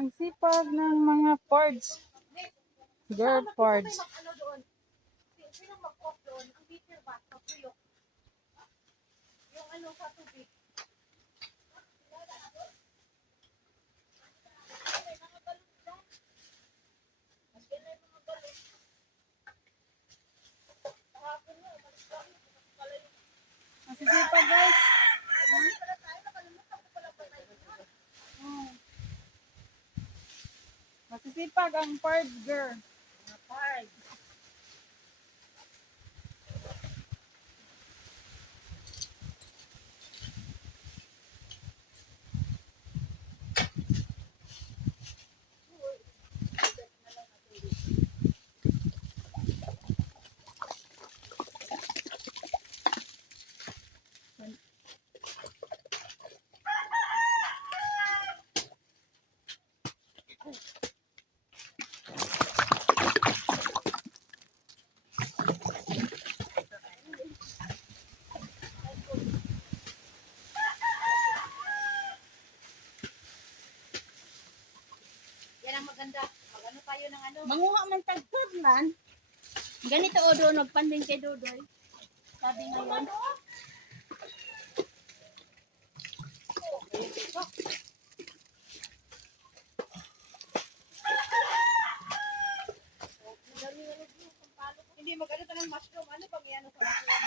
Ang sipag ng mga pords. Girl pords. Sino mag-off doon? Ang teacher ba? Tuyo. Yung ano sa tubig. Masisipag guys. Masisipag ang pords girl. Mga parts. Yan ang maganda. Mag-ano tayo ng ano. Manguha man tagtod man. Ganito o doon, nagpanding kay Dodoy. Sabi ngayon. Hindi mag-ano tayo ng mushroom. Ano bang yan? Ano sa mushroom?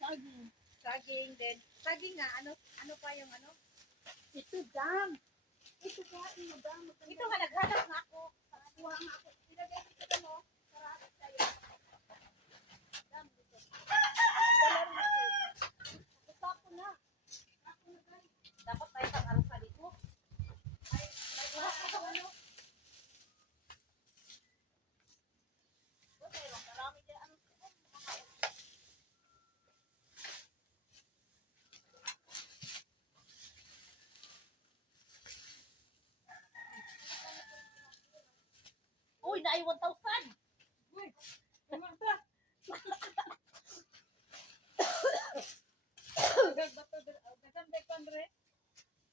Saging. Saging din. Saging nga. Ano pa yung ano? Ito dam. Ito kain mo dam. Ito nga, naghanap nga ako. Kuha nga ako. Pinagay dito mo. Sarap tayo. Dam dito. Dala rin ako. Gusto ako na. Dapat tayo pang arusa dito. May kuha ka sa ano. Okay, marami dyan. Ano? Uy, naay 1,000. Uy, kumanta. Gaganda ko Andre.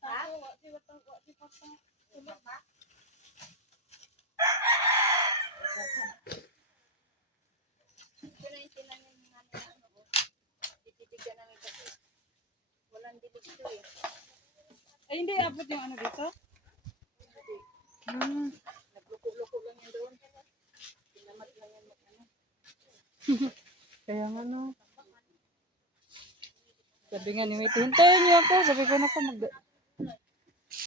Ha? Si Papa. Tulog ba? Pero yung tinanong nga na ano ko, tititigan namin kasi walang dilig ito eh. Ay, hindi abot yung ano dito? Hmm. Nagluko-luko lang yan doon. Pinamat lang yan mag-ano. Kaya nga no. Sabi nga ni Wait, hintayin niyo ako. Sabi ko na po